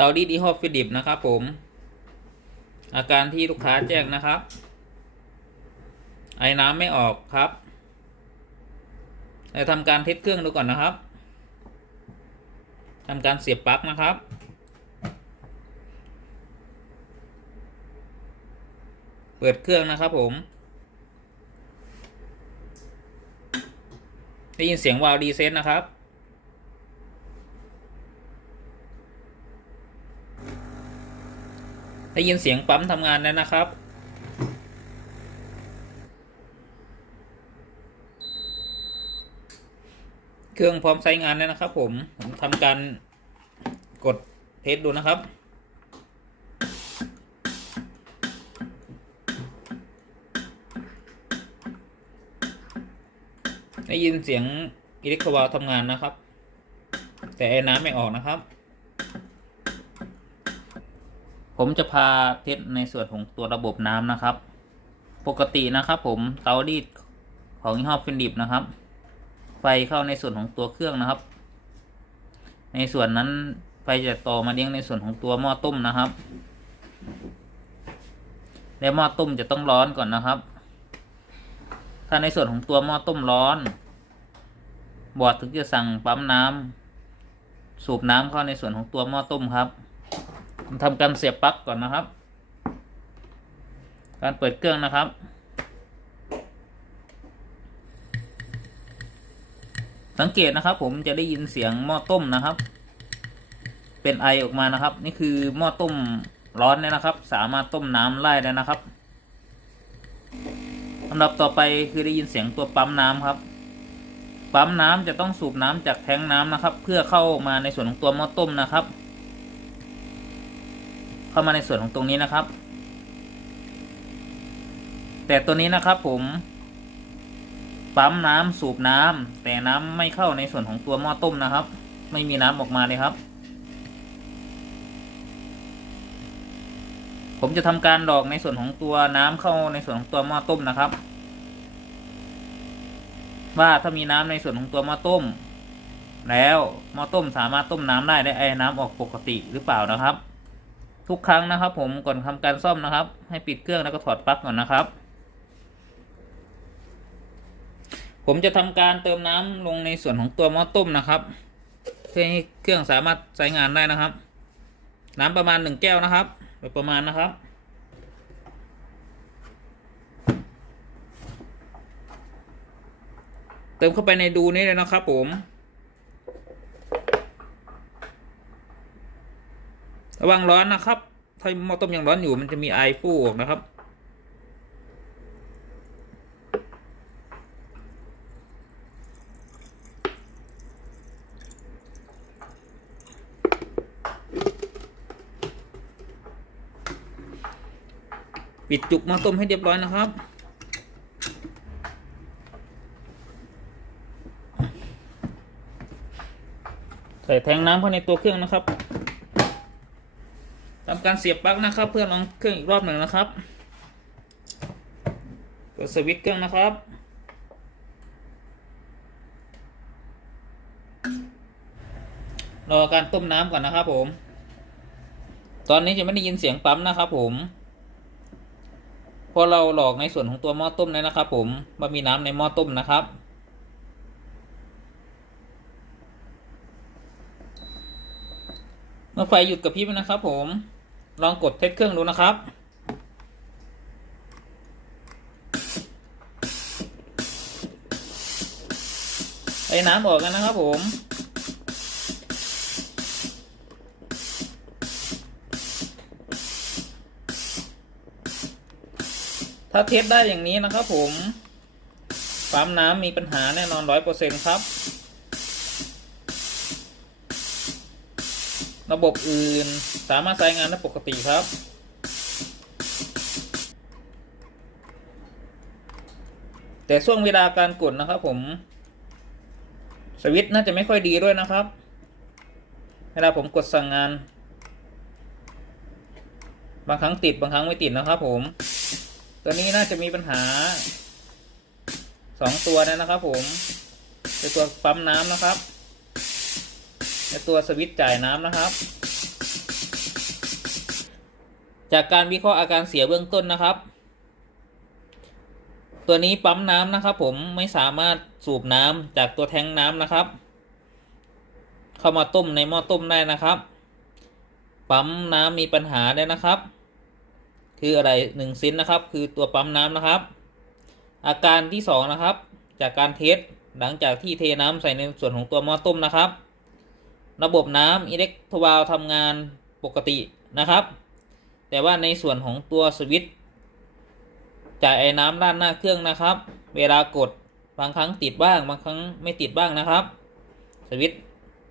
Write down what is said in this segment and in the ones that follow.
เตารีดยี่ห้อฟิลิปนะครับผมอาการที่ลูกค้าแจ้งนะครับไอน้ำไม่ออกครับเราทำการเทสเครื่องดูก่อนนะครับทำการเสียบปลั๊กนะครับเปิดเครื่องนะครับผมได้ยินเสียงวาล์วรีเซ็ตนะครับได้ยินเสียงปั๊มทำงานแล้วนะครับเครื่องพร้อมใช้งานแล้วนะครับผมทำการกดเทสดูนะครับได้ยินเสียงอิเล็กโทรวาล์วทำงานนะครับแต่ไอ้น้ำไม่ออกนะครับผมจะพาเทสในส่วนของตัวระบบน้ำนะครับปกตินะครับผมเตารีดของยี่ห้อฟิลิปนะครับไฟเข้าในส่วนของตัวเครื่องนะครับในส่วนนั้นไฟจะต่อมาเลี้ยงในส่วนของตัวหม้อต้มนะครับและหม้อต้มจะต้องร้อนก่อนนะครับถ้าในส่วนของตัวหม้อต้มร้อนบอร์ดถึงจะสั่งปั๊มน้ำสูบน้ำเข้าในส่วนของตัวหม้อต้มครับทำการเสียบปลั๊กก่อนนะครับการเปิดเครื่องนะครับสังเกตนะครับผมจะได้ยินเสียงหม้อต้มนะครับเป็นไอออกมานะครับนี่คือหม้อต้มร้อนเนี่ยนะครับสามารถต้มน้ำไล่ได้นะครับลำดับต่อไปคือได้ยินเสียงตัวปั๊มน้ำครับปั๊มน้ำจะต้องสูบน้ำจากแทงน้ำนะครับเพื่อเข้ามาในส่วนของตัวหม้อต้มนะครับเข้ามาในส่วนของตรงนี้นะครับแต่ตัวนี้นะครับผมปั๊มน้ำสูบน้ำแต่น้ำไม่เข้าในส่วนของตัวหม้อต้มนะครับไม่มีน้ำออกมาเลยครับผมจะทำการหลอกในส่วนของตัวน้ำเข้าในส่วนของตัวหม้อต้มนะครับว่าถ้ามีน้ำในส่วนของตัวหม้อต้มแล้วหม้อต้มสามารถต้มน้ำได้และไอน้ำออกปกติหรือเปล่านะครับทุกครั้งนะครับผมก่อนทำการซ่อมนะครับให้ปิดเครื่องแล้วก็ถอดปลั๊กก่อนนะครับผมจะทำการเติมน้ำลงในส่วนของตัวหม้อต้มนะครับเพื่อให้เครื่องสามารถใช้งานได้นะครับน้ำประมาณ1 แก้วนะครับโดยประมาณนะครับเติมเข้าไปในดูนี้เลยนะครับผมระวังร้อนนะครับถ้าหม้อต้มยังร้อนอยู่มันจะมีไอฟู่ออกนะครับปิดจุกหม้อต้มให้เรียบร้อยนะครับใส่แทงน้ำเข้าในตัวเครื่องนะครับทำการเสียบปลั๊กนะครับเพื่อลองเครื่องอีกรอบหนึ่งนะครับกดสวิตช์เครื่องนะครับรอการต้มน้ำก่อนนะครับผมตอนนี้จะไม่ได้ยินเสียงปั๊มนะครับผมพอเราหลอกในส่วนของตัวหม้อต้มแล้วนะครับผมว่ามีน้ำในหม้อต้มนะครับเมื่อไฟหยุดกระพริบนะครับผมลองกดเทสเครื่องดูนะครับไอ้น้ำออกกันนะครับผมถ้าเทสได้อย่างนี้นะครับผมปั๊มน้ำมีปัญหาแน่นอน100%ครับระบบอื่นสามารถใช้งานได้ปกติครับแต่ช่วงเวลาการกดนะครับผมสวิตช์น่าจะไม่ค่อยดีด้วยนะครับเวลาผมกดสั่งงานบางครั้งติดบางครั้งไม่ติดนะครับผมตัวนี้น่าจะมีปัญหา2 ตัวนะครับผมเป็นตัวปั๊มน้ำนะครับและตัวสวิตช์จ่ายน้ำนะครับ จากการวิเคราะห์อาการเสียเบื้องต้นนะครับ ตัวนี้ปั๊มน้ำนะครับผมไม่สามารถสูบน้ำจากตัวแทงน้ำนะครับ เข้ามาต้มในหม้อต้มได้นะครับ ปั๊มน้ำมีปัญหาได้นะครับ คืออะไร1ชิ้นนะครับ คือตัวปั๊มน้ำนะครับ อาการที่2นะครับ จากการเทสหลังจากที่เทน้ำใส่ในส่วนของตัวหม้อต้มนะครับ ระบบน้ำอิเล็กโทรวาลวทำงานปกตินะครับ แต่ว่าในส่วนของตัวสวิตช์จ่ายไอ้น้ำด้านหน้าเครื่องนะครับ เวลากดบางครั้งติดบ้างบางครั้งไม่ติดบ้างนะครับ สวิตช์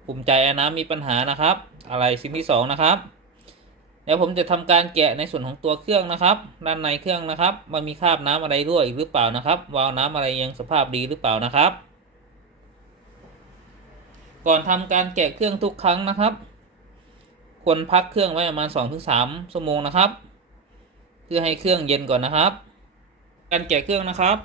ปุ่มจ่ายไอ้น้ำมีปัญหานะครับ อะไรชิ้นที่2นะครับเดี๋ยวผมจะทำการแกะในส่วนของตัวเครื่องนะครับ ด้านในเครื่องนะครับมันมีคราบน้ำอะไรรั่วอีกหรือเปล่านะครับวาล์วน้ำอะไรยังสภาพดีหรือเปล่านะครับ ก่อนทำการแกะเครื่องทุกครั้งนะครับ ควรพักเครื่องไว้ประมาณ 2-3 ชั่วโมงนะครับ เพื่อให้เครื่องเย็นก่อนนะครับ การแกะเครื่องนะครับ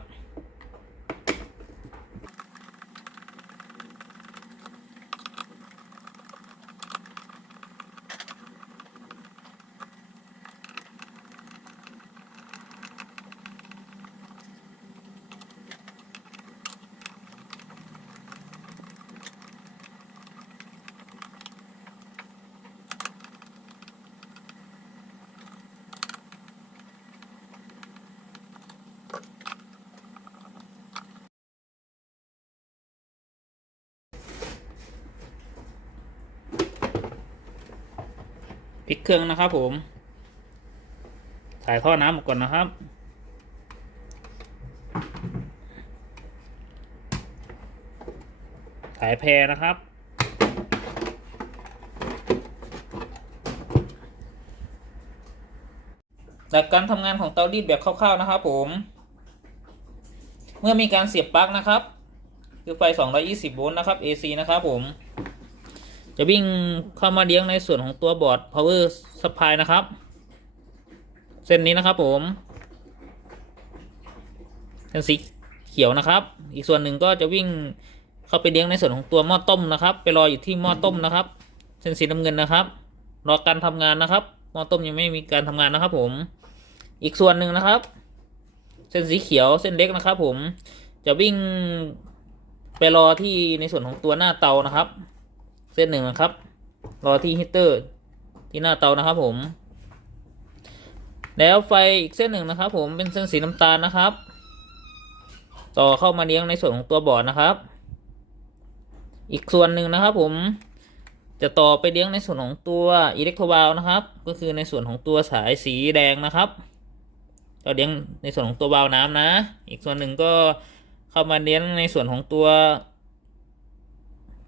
ปิดเครื่องนะครับผมถ่ายท่อน้ำออกก่อนนะครับถ่ายแพรนะครับหลักการทำงานของเตารีดแบบคร่าวๆนะครับผมเมื่อมีการเสียบปลั๊กนะครับคือไฟ220 โวลต์นะครับ AC นะครับผมจะวิ่งเข้ามาเลี้ยงในส่วนของตัวบอร์ด power supply นะครับเส้นนี้นะครับผมเส้นสีเขียวนะครับอีกส่วนหนึ่งก็จะวิ่งเข้าไปเลี้ยงในส่วนของตัวหม้อต้มนะครับไปรออยู่ที่หม้อต้มนะครับเส้นสีน้ำเงินนะครับรอการทำงานนะครับหม้อต้มยังไม่มีการทำงานนะครับผมอีกส่วนหนึ่งนะครับเส้นสีเขียวเส้นเล็กนะครับผมจะวิ่งไปรอที่ในส่วนของตัวหน้าเตานะครับเส้นหนึ่งนะครับรอที่ฮีตเตอร์ที่หน้าเตานะครับผมแล้วไฟอีกเส้นหนึ่งนะครับผมเป็นเส้นสีน้ำตาลนะครับต่อเข้ามาเลี้ยงในส่วนของตัวบอร์ดนะครับอีกส่วนหนึ่งนะครับผมจะต่อไปเลี้ยงในส่วนของตัวอิเล็กโทรวาลวนะครับก็คือในส่วนของตัวสายสีแดงนะครับก็เลี้ยงในส่วนของตัววาล์วน้ำนะอีกส่วนหนึ่งก็เข้ามาเลี้ยงในส่วนของตัว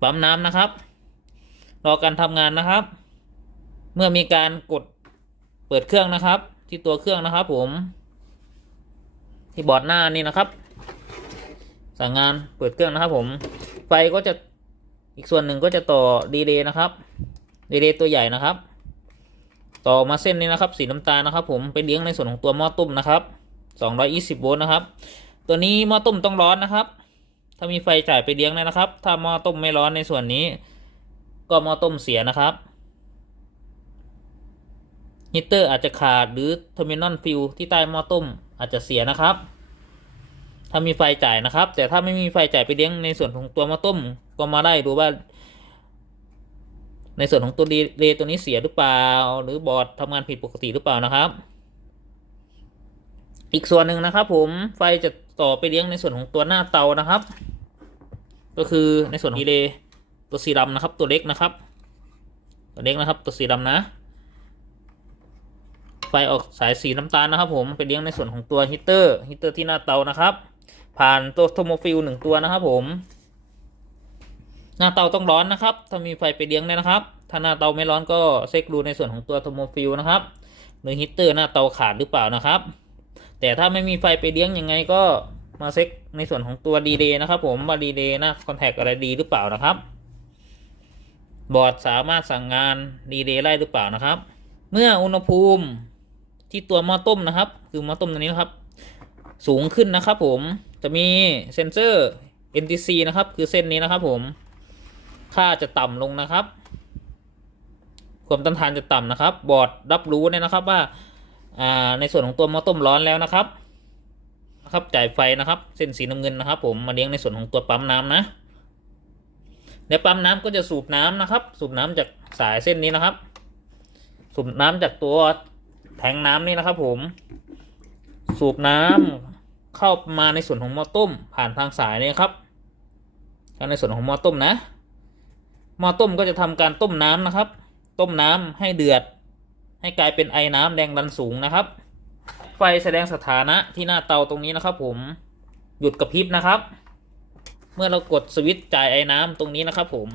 ปั๊มน้ำนะครับรอการทำงานนะครับเมื่อมีการกดเปิดเครื่องนะครับที่ตัวเครื่องนะครับผมที่บอร์ดหน้านี่นะครับสั่งงานเปิดเครื่องนะครับผมไฟก็จะอีกส่วนหนึ่งก็จะต่อดีเลย์นะครับดีเลย์ตัวใหญ่นะครับต่อมาเส้นนี้นะครับสีน้ำตาลนะครับผมไปเลี้ยงในส่วนของตัวหม้อต้มนะครับ220 โวลต์นะครับตัวนี้หม้อต้มต้องร้อนนะครับถ้ามีไฟจ่ายไปเลี้ยงนะครับถ้าหม้อต้มไม่ร้อนในส่วนนี้ก็หม้อต้มเสียนะครับฮีตเตอร์อาจจะขาดหรือเทอร์มินอลฟิวที่ใต้หม้อต้มอาจจะเสียนะครับถ้ามีไฟจ่ายนะครับแต่ถ้าไม่มีไฟจ่ายไปเลี้ยงในส่วนของตัวหม้อต้มก็มาได้ดูว่าในส่วนของตัวดีเลย์ตัวนี้เสียหรือเปล่าหรือบอร์ดทำงานผิดปกติหรือเปล่านะครับอีกส่วนหนึ่งนะครับผมไฟจะต่อไปเลี้ยงในส่วนของตัวหน้าเตานะครับก็คือในส่วนดีเลย์ตัวสีดำนะครับตัวเล็กนะครับตัวเล็กนะครับตัวสีดำนะไฟออกสายสีน้ำตาลนะครับผมไปเลี้ยงในส่วนของตัวฮีตเตอร์ที่หน้าเตานะครับผ่านตัวโทโมฟิล1ตัวนะครับผมหน้าเตาต้องร้อนนะครับถ้ามีไฟไปเลี้ยงเนี่ยนะครับถ้าหน้าเตาไม่ร้อนก็เช็คดูในส่วนของตัวโทโมฟิลนะครับหรือฮีตเตอร์หน้าเตาขาดหรือเปล่านะครับแต่ถ้าไม่มีไฟไปเลี้ยงยังไงก็มาเช็คในส่วนของตัวดีเลย์นะครับผมว่าดีเลย์หน้าคอนแทคอะไรดีหรือเปล่านะครับบอร์ดสามารถสั่งงานดีเลย์ได้หรือเปล่านะครับเมื่ออุณหภูมิที่ตัวหม้อต้มนะครับคือหม้อต้มตัวนี้นะครับสูงขึ้นนะครับผมจะมีเซนเซอร์ NTC นะครับคือเส้นนี้นะครับผมค่าจะต่ำลงนะครับความต้านทานจะต่ำนะครับบอร์ดรับรู้เนี่ยนะครับว่า ในส่วนของตัวหม้อต้มร้อนแล้วนะครับจ่ายไฟนะครับเส้นสีน้ำเงินนะครับผมมาเลี้ยงในส่วนของตัวปั๊มน้ำนะเดี๋ยวปั๊มน้ำก็จะสูบน้ำนะครับสูบน้ำจากสายเส้นนี้นะครับสูบน้ำจากตัวแทงน้ำนี่นะครับผมสูบน้ำเข้ามาในส่วนของหม้อต้มผ่านทางสายนี่ครับในส่วนของหม้อต้มนะหม้อต้มก็จะทำการต้มน้ำนะครับต้มน้ำให้เดือดให้กลายเป็นไอน้ำแรงดันสูงนะครับไฟแสดงสถานะที่หน้าเตาตรงนี้นะครับผมหยุดกระพริบนะครับเมื่อเรากดสวิตช์จ่ายไอน้ำตรงนี้นะครับผม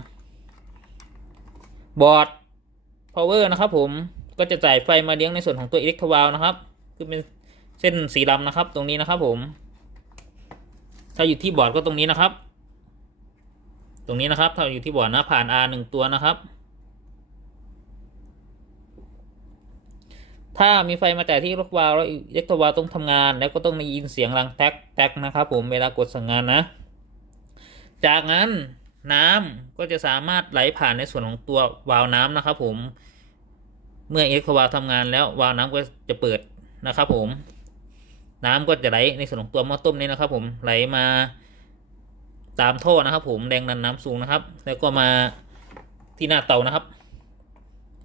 บอร์ด power นะครับผมก็จะจ่ายไฟมาเลี้ยงในส่วนของตัวอิเล็กโทรวาลวนะครับคือเป็นเส้นสีดำนะครับตรงนี้นะครับผมถ้าอยู่ที่บอร์ดก็ตรงนี้นะครับตรงนี้นะครับถ้าอยู่ที่บอร์ดนะผ่าน R 1ตัวนะครับถ้ามีไฟมาแต่ที่อิเล็กโทรวาลแล้วอิเล็กโทรวาลต้องทำงานแล้วก็ต้องมียินเสียงรังแท็กนะครับผมเวลากดสั่งงานนะจากนั้นน้ำก็จะสามารถไหลผ่านในส่วนของตัววาล์วน้ำนะครับผมเมื่ออิเล็กโทรวาลทำงานแล้ววาล์วน้ำก็จะเปิดนะครับผมน้ำก็จะไหลในส่วนของตัวหม้อต้มนี้นะครับผมไหลมาตามท่อนะครับผมแรงดันน้ำสูงนะครับแล้วก็มาที่หน้าเตานะครับ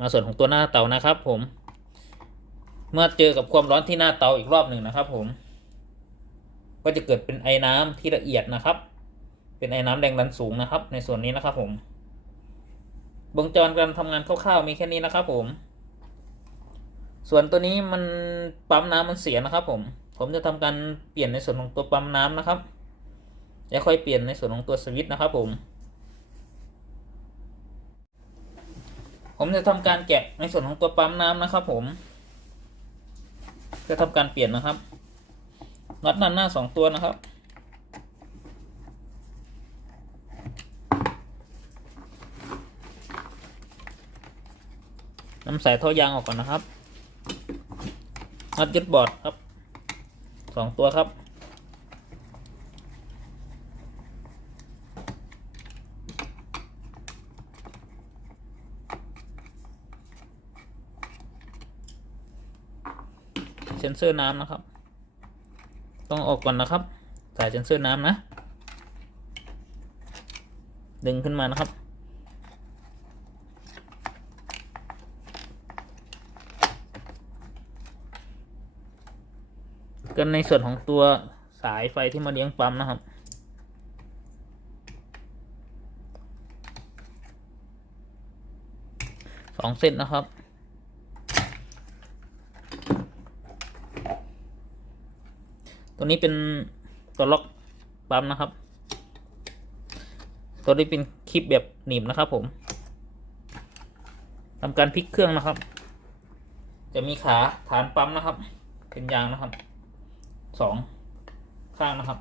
มาส่วนของตัวหน้าเตานะครับผมเมื่อเจอกับความร้อนที่หน้าเตาอีกรอบหนึ่งนะครับผมก็จะเกิดเป็นไอน้ำที่ละเอียดนะครับเป็นไอน้ำแรงดันสูงนะครับในส่วนนี้นะครับผมวงจรการทำงานคร่าวๆมีแค่นี้นะครับผมส่วนตัวนี้มันปั๊มน้ำมันเสียนะครับผมจะทำการเปลี่ยนในส่วนของตัวปั๊มน้ำนะครับแล้วค่อยเปลี่ยนในส่วนของตัวสวิตช์นะครับผมจะทำการแกะในส่วนของตัวปั๊มน้ำนะครับผมจะทำการเปลี่ยนนะครับน็อตด้านหน้า2ตัวนะครับนำสายท่อยางออกก่อนนะครับน็อตยึดบอร์ดครับ2ตัวครับเซ็นเซอร์น้ำนะครับต้องออกก่อนนะครับสายเซ็นเซอร์น้ำนะดึงขึ้นมานะครับกันในส่วนของตัวสายไฟที่มาเลี้ยงปั๊มนะครับ2 เส้นนะครับตัวนี้เป็นตัวล็อกปั๊มนะครับตัวนี้เป็นคลิปแบบหนีบนะครับผมทำการพลิกเครื่องนะครับจะมีขาฐานปั๊มนะครับเป็นยางนะครับ2 ข้างนะครับ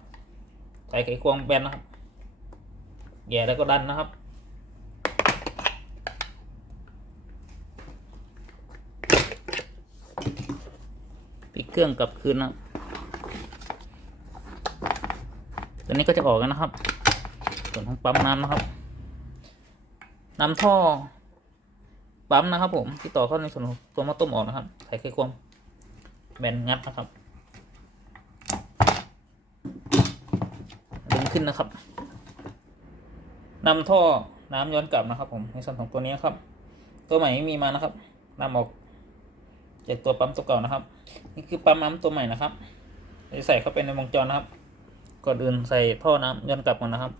ใส่ไขควงแบนนะครับแย่แล้วก็ดันนะครับพลิกเครื่องกลับคืนนะครับตัวนี้ก็จะออกกันนะครับส่วนของปั๊มน้ำนะครับนำท่อปั๊มนะครับผมที่ต่อเข้าในส่วนของตัวหม้อต้มออกนะครับใส่ไขควงแบนงัดนะครับดึงขึ้นนะครับนำท่อน้ำย้อนกลับนะครับผมในส่วนของตัวนี้ครับตัวใหม่ไม่มีมานะครับนำออกจากตัวปั๊มตัวเก่านะครับนี่คือปั๊มน้ำตัวใหม่นะครับจะใส่เข้าไปในวงจรนะครับก่อนอื่นใส่ท่อน้ำย้อนกลับก่อนนะครับ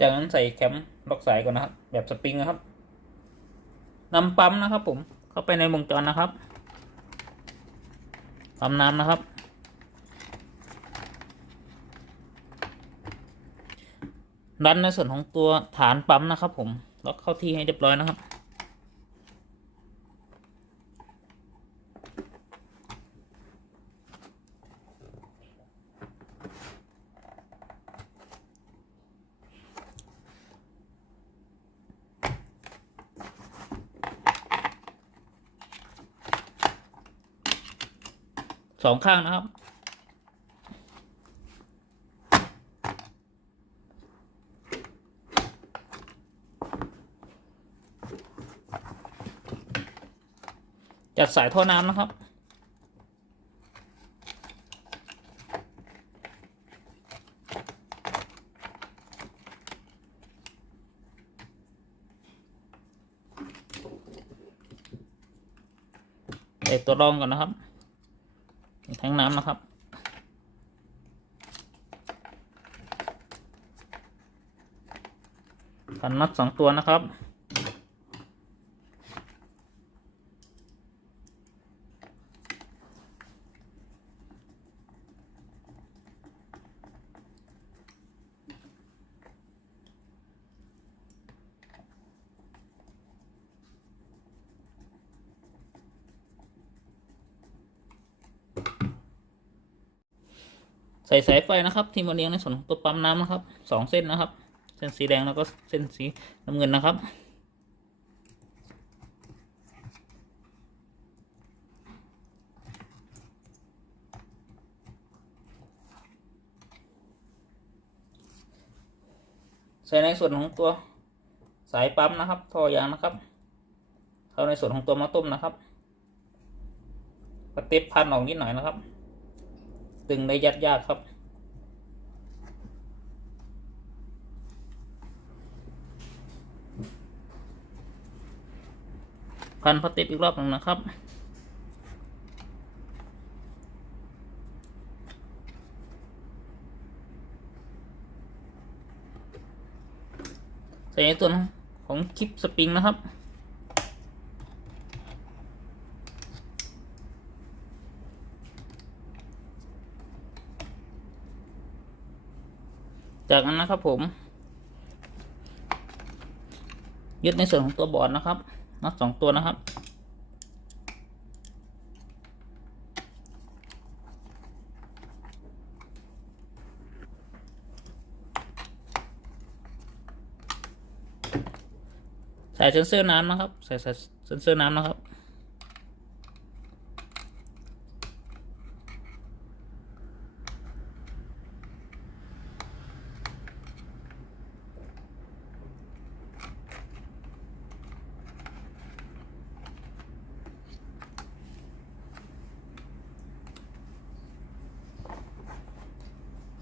จากนั้นใส่แคมล็อกสายก่อนนะครับแบบสปริงนะครับนำปั๊มนะครับผมเข้าไปในวงจรนะครับปั๊มน้ำนะครับดันในส่วนของตัวฐานปั๊มนะครับผมล็อกเข้าที่ให้เรียบร้อยนะครับ2 ข้างนะครับ จัดสายท่อน้ำนะครับใส่ตัวรองก่อนนะครับแทงน้ำนะครับพันน็อต2 ตัวนะครับใส่สายไฟนะครับที่มาเลี้ยงในส่วนของตัวปั๊มน้ำนะครับ2 เส้นนะครับเส้นสีแดงแล้วก็เส้นสีน้ำเงินนะครับใส่ในส่วนของตัวสายปั๊มนะครับท่อยางนะครับเข้าในส่วนของตัวหม้อต้มนะครับกระเต็บพันออกนิดหน่อยนะครับตึงได้ยัดยากครับพันพลาสติกอีกรอบหนึ่งนะครับใส่ในตัวของคลิปสปริงนะครับจากนั้นนะครับผมยึดในส่วนของตัวบอร์ดนะครับน็อต2 ตัวนะครับใส่เซ็นเซอร์น้ำนะครับใส่เซ็นเซอร์น้ำนะครับ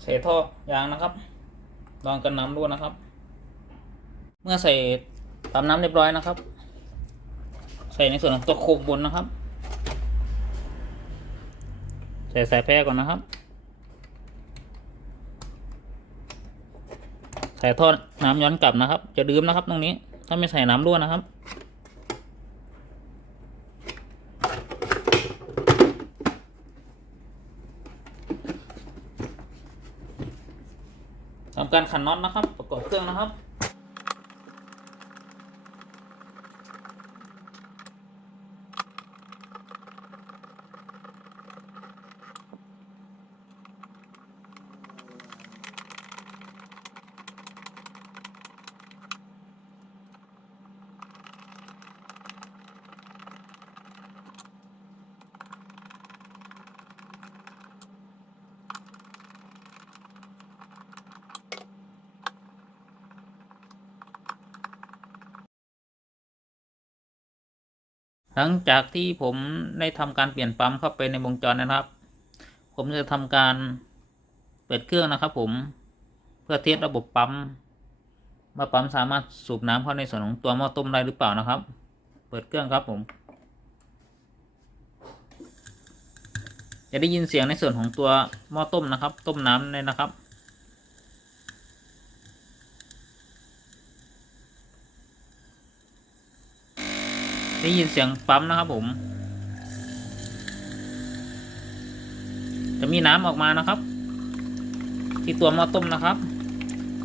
ใส่ท่อยางนะครับรองกันน้ำรั่วนะครับเมื่อใส่ปั๊มน้ำเรียบร้อยนะครับใส่ในส่วนของตัวโคมบนนะครับใส่สายแพร่ก่อนนะครับใส่ท่อน้ำย้อนกลับนะครับจะดื่มนะครับตรงนี้ถ้าไม่ใส่น้ำรั่วนะครับทำการขันน็อตนะครับประกอบเครื่องนะครับหลังจากที่ผมได้ทำการเปลี่ยนปั๊มเข้าไปในวงจรนะครับผมจะทำการเปิดเครื่องนะครับผมเพื่อเทสระบบปั๊มว่าปั๊มสามารถสูบน้ำเข้าในส่วนของตัวหม้อต้มได้หรือเปล่านะครับเปิดเครื่องครับผมจะได้ยินเสียงในส่วนของตัวหม้อต้มนะครับต้มน้ำเลยนะครับได้ยินเสียงปั๊มนะครับผมจะมีน้ำออกมานะครับที่ตัวหม้อต้มนะครับ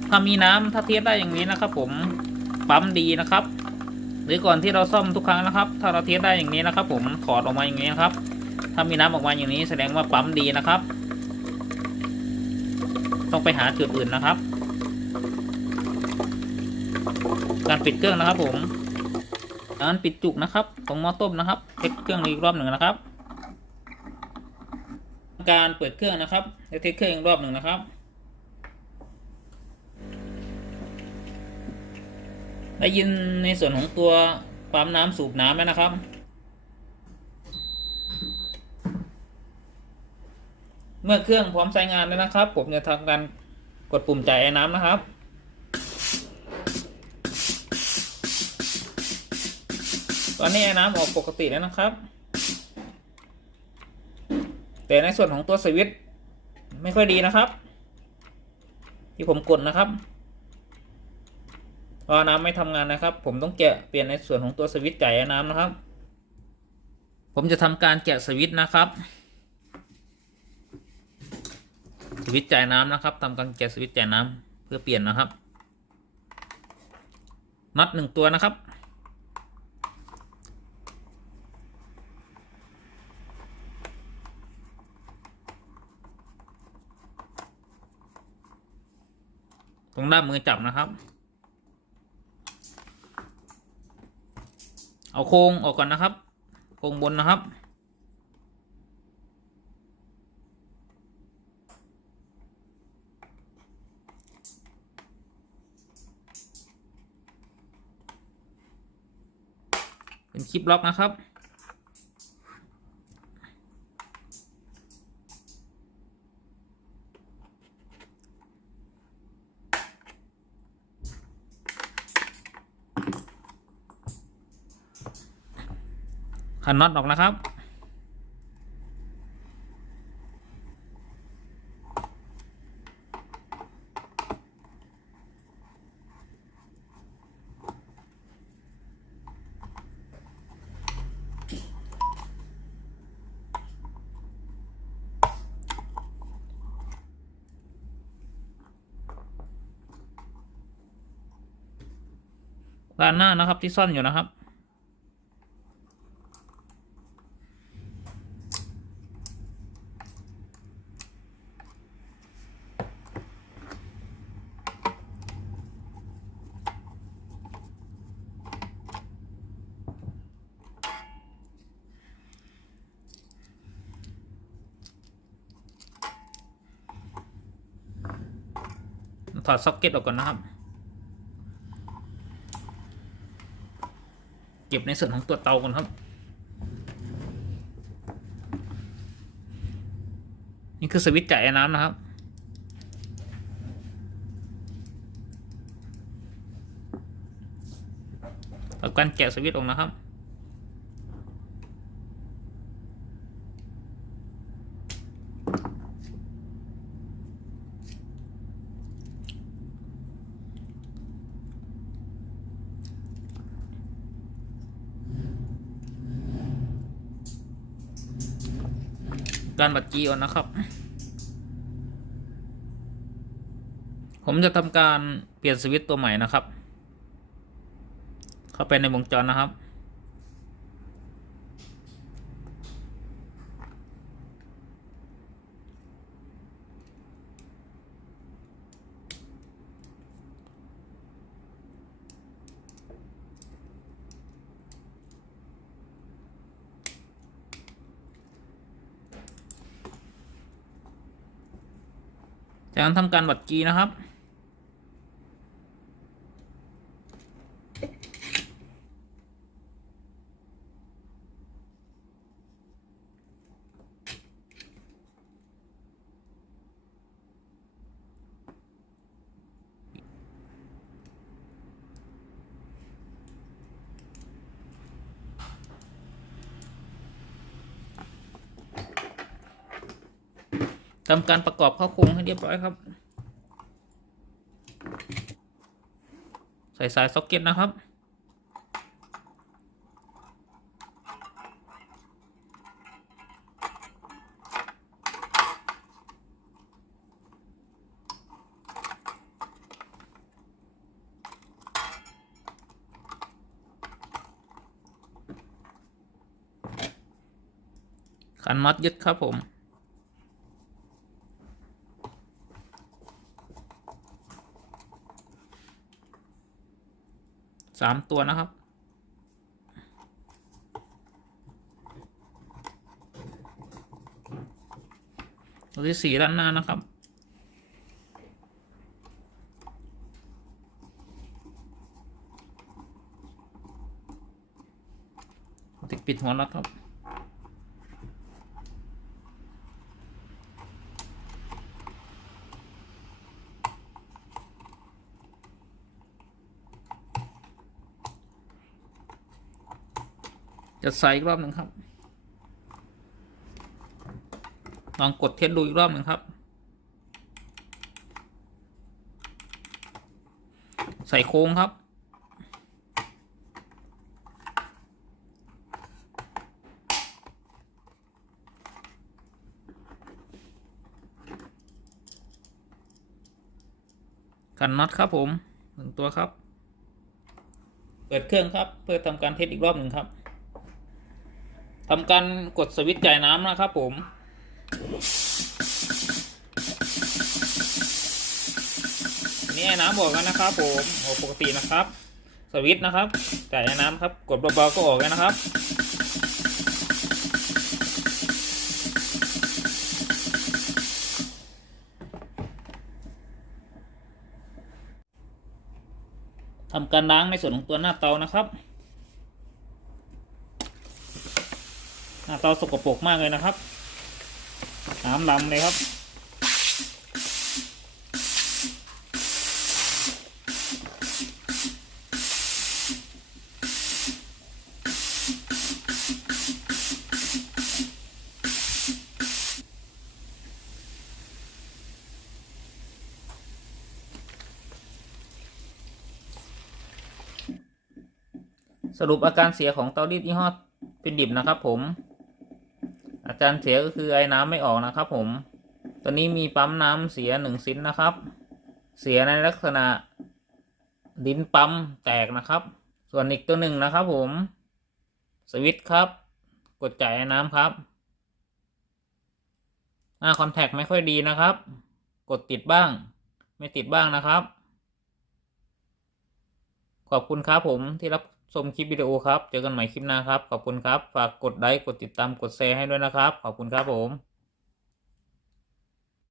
ถ้ามีน้ำถ้าเทียบได้อย่างนี้นะครับผมปั๊มดีนะครับหรือก่อนที่เราซ่อมทุกครั้งนะครับถ้าเราเทียบได้อย่างนี้นะครับผมถอดออกมาอย่างนี้นะครับถ้ามีน้ำออกมาอย่างนี้แสดงว่าปั๊มดีนะครับต้องไปหาจุดอื่นนะครับการปิดเครื่องนะครับผมการปิดจุกนะครับตรงหม้อต้มนะครับเช็คเครื่องอีกรอบหนึ่งนะครับการเปิดเครื่องนะครับและเทสเครื่องอีกรอบหนึ่งนะครับได้ยินในส่วนของตัวปั๊มน้ำสูบน้ำไหมนะครับ เมื่อเครื่องพร้อมใช้งานแล้วนะครับ ผมจะทำการกดปุ่มจ่ายไอ้น้ำนะครับตอนนี้ไอ้น้ำออกปกติแล้วนะครับแต่ในส่วนของตัวสวิตช์ไม่ค่อยดีนะครับที่ผมกดนะครับพอน้ำไม่ทำงานนะครับผมต้องแกะเปลี่ยนในส่วนของตัวสวิตช์จ่ายไอ้น้ำนะครับผมจะทำการแกะสวิตช์นะครับสวิตช์จ่ายน้ำนะครับทำการแกะสวิตช์จ่ายน้ำเพื่อเปลี่ยนนะครับน็อต1 ตัวนะครับตรงด้านมือจับนะครับเอาโครงออกก่อนนะครับโครงบนนะครับเป็นคลิปล็อกนะครับขันน็อตออกนะครับด้านหน้านะครับที่ซ่อนอยู่นะครับถอดซ็อกเก็ตออกก่อนนะครับเก็บในส่วนของตัวเตาก่อนครับนี่คือสวิตช์จ่ายน้ำนะครับทำการแกะสวิตช์ออกนะครับการบัดจีออนนะครับผมจะทำการเปลี่ยนสวิตช์ตัวใหม่นะครับเข้าไปในวงจรนะครับจากนั้นทำการบัดจีนะครับทำการประกอบเข้าโครงให้เรียบร้อยครับใส่สายซ็อกเก็ตนะครับขันน็อตยึดครับผม3 ตัวนะครับตัวที่4ด้านหน้านะครับติดปิดหัวน็อตครับ จะใส่อีกรอบหนึ่งครับลองกดเทสดูอีกรอบหนึ่งครับใส่โค้งครับขันน็อตครับผม1 ตัวครับเปิดเครื่องครับเพื่อทำการเทสอีกรอบหนึ่งครับทำการกดสวิตช์จ่ายน้ำนะครับผมนี่น้ำออกแล้วนะครับผมออกปกตินะครับสวิตช์นะครับจ่ายน้ำครับกดเบาๆก็ออกแล้วนะครับทำการล้างในส่วนของตัวหน้าเตานะครับหน้าเตาสกปรกมากเลยนะครับน้ำดำเลยครับสรุปอาการเสียของเตารีดยี่ห้อฟินดิบนะครับผมอาการเสียก็คือไอ้น้ำไม่ออกนะครับผมตัวนี้มีปั๊มน้ำเสีย1 ชิ้นนะครับเสียในลักษณะลิ้นปั๊มแตกนะครับส่วนอีกตัวหนึ่งนะครับผมสวิตช์ครับกดจ่ายน้ำครับคอนแทคไม่ค่อยดีนะครับกดติดบ้างไม่ติดบ้างนะครับขอบคุณครับผมที่รับชมคลิปวิดีโอครับเจอกันใหม่คลิปหน้าครับขอบคุณครับฝากกดไลค์กดติดตามกดแชร์ให้ด้วยนะครับขอบคุณครับผม